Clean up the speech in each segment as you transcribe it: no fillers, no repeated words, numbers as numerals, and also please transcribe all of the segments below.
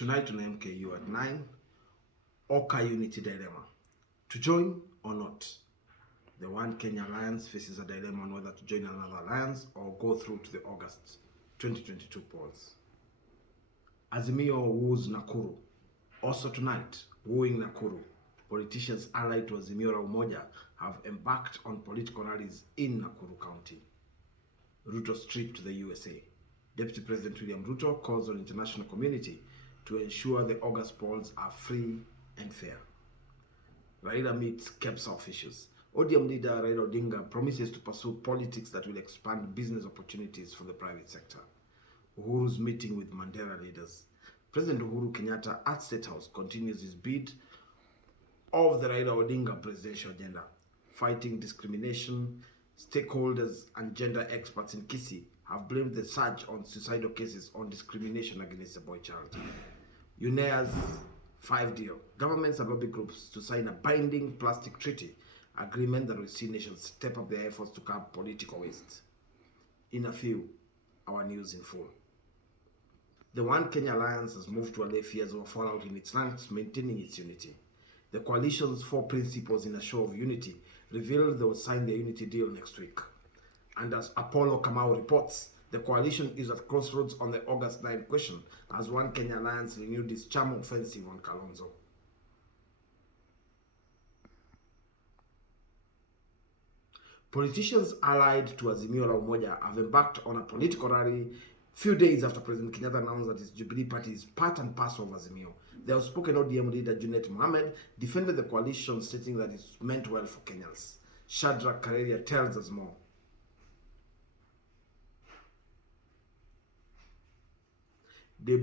Tonight on MKU at 9, Oka Unity Dilemma. To join or not? The One Kenya Alliance faces a dilemma on whether to join another alliance or go through to the August 2022 polls. Azimio woos Nakuru. Also tonight, wooing Nakuru. Politicians allied to Azimio la Umoja have embarked on political rallies in Nakuru County. Ruto's trip to the USA. Deputy President William Ruto calls on international community to ensure the August polls are free and fair. Raila meets KEPSA officials. ODM leader Raila Odinga promises to pursue politics that will expand business opportunities for the private sector. Uhuru's meeting with Mandela leaders. President Uhuru Kenyatta at State House continues his bid of the Raila Odinga presidential agenda. Fighting discrimination, stakeholders and gender experts in Kisii have blamed the surge on suicidal cases on discrimination against the boy child. UNEA's 5 deal. Governments and lobby groups to sign a binding plastic treaty agreement that will see nations step up their efforts to curb political waste. In a few, our news in full. The One Kenya Alliance has moved to allay fears of a fallout in its ranks, maintaining its unity. The coalition's 4 principles in a show of unity revealed they will sign the unity deal next week. And as Apollo Kamau reports, the coalition is at crossroads on the August 9 question as One Kenya Alliance renewed its charm offensive on Kalonzo. Politicians allied to Azimio la Umoja have embarked on a political rally few days after President Kenyatta announced that his Jubilee Party is part and parcel of Azimio. The outspoken ODM leader Junet Mohamed defended the coalition, stating that it meant well for Kenyans. Shadrach Kareria tells us more. Day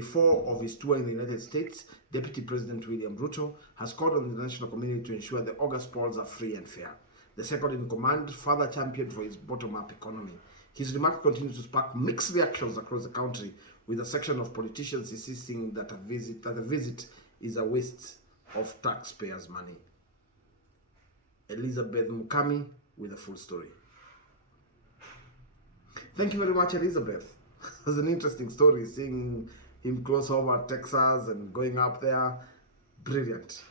4 of his tour in the United States, Deputy President William Ruto has called on the international community to ensure the August polls are free and fair. The second in command further championed for his bottom-up economy. His remarks continue to spark mixed reactions across the country, with a section of politicians insisting that the visit is a waste of taxpayers' money. Elizabeth Mukami with a full story. Thank you very much, Elizabeth. It was an interesting story, seeing him close over Texas and going up there. Brilliant.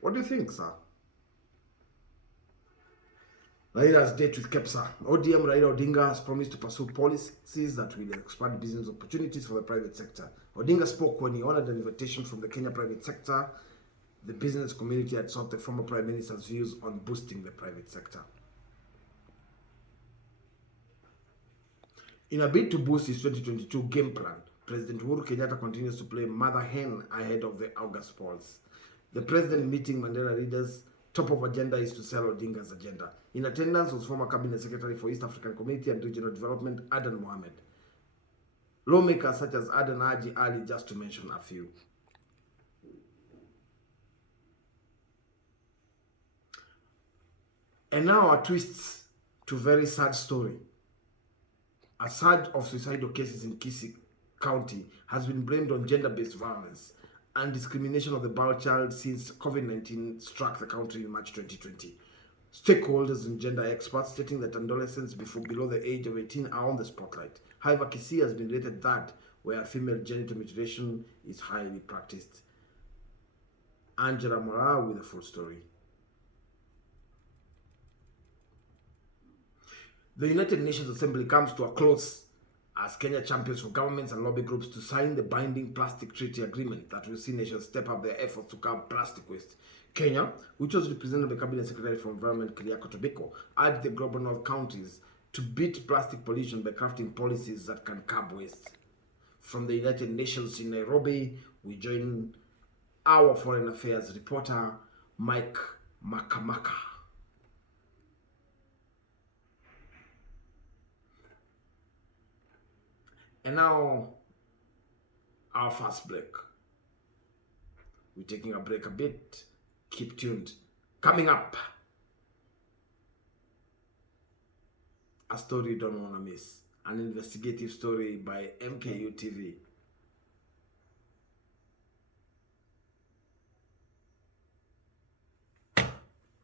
What do you think, sir? Raila's date with KEPSA. ODM Raila Odinga has promised to pursue policies that will expand business opportunities for the private sector. Odinga spoke when he honored an invitation from the Kenya private sector. The business community had sought the former Prime Minister's views on boosting the private sector. In a bid to boost his 2022 game plan, President Uhuru Kenyatta continues to play mother hen ahead of the August polls. The president meeting Mandela leaders. Top of agenda is to sell Odinga's agenda. In attendance was former Cabinet Secretary for East African Community and Regional Development, Adan Mohamed. Lawmakers such as Adan Haji Ali, just to mention a few. And now our twists to very sad story. A surge of suicidal cases in Kisii County has been blamed on gender-based violence and discrimination of the boy child since COVID-19 struck the country in March 2020. Stakeholders and gender experts stating that adolescents below the age of 18 are on the spotlight. However, Kisii has been rated that where female genital mutilation is highly practiced. Angela Mora with a full story. The United Nations Assembly comes to a close as Kenya champions for governments and lobby groups to sign the binding plastic treaty agreement that will see nations step up their efforts to curb plastic waste. Kenya, which was represented by Cabinet Secretary for Environment Keriako Tobiko, urged the global north counties to beat plastic pollution by crafting policies that can curb waste. From the United Nations in Nairobi, we join our Foreign Affairs reporter, Mike Makamaka. And now, our first break. We're taking a break a bit. Keep tuned. Coming up, a story you don't want to miss. An investigative story by MKU TV.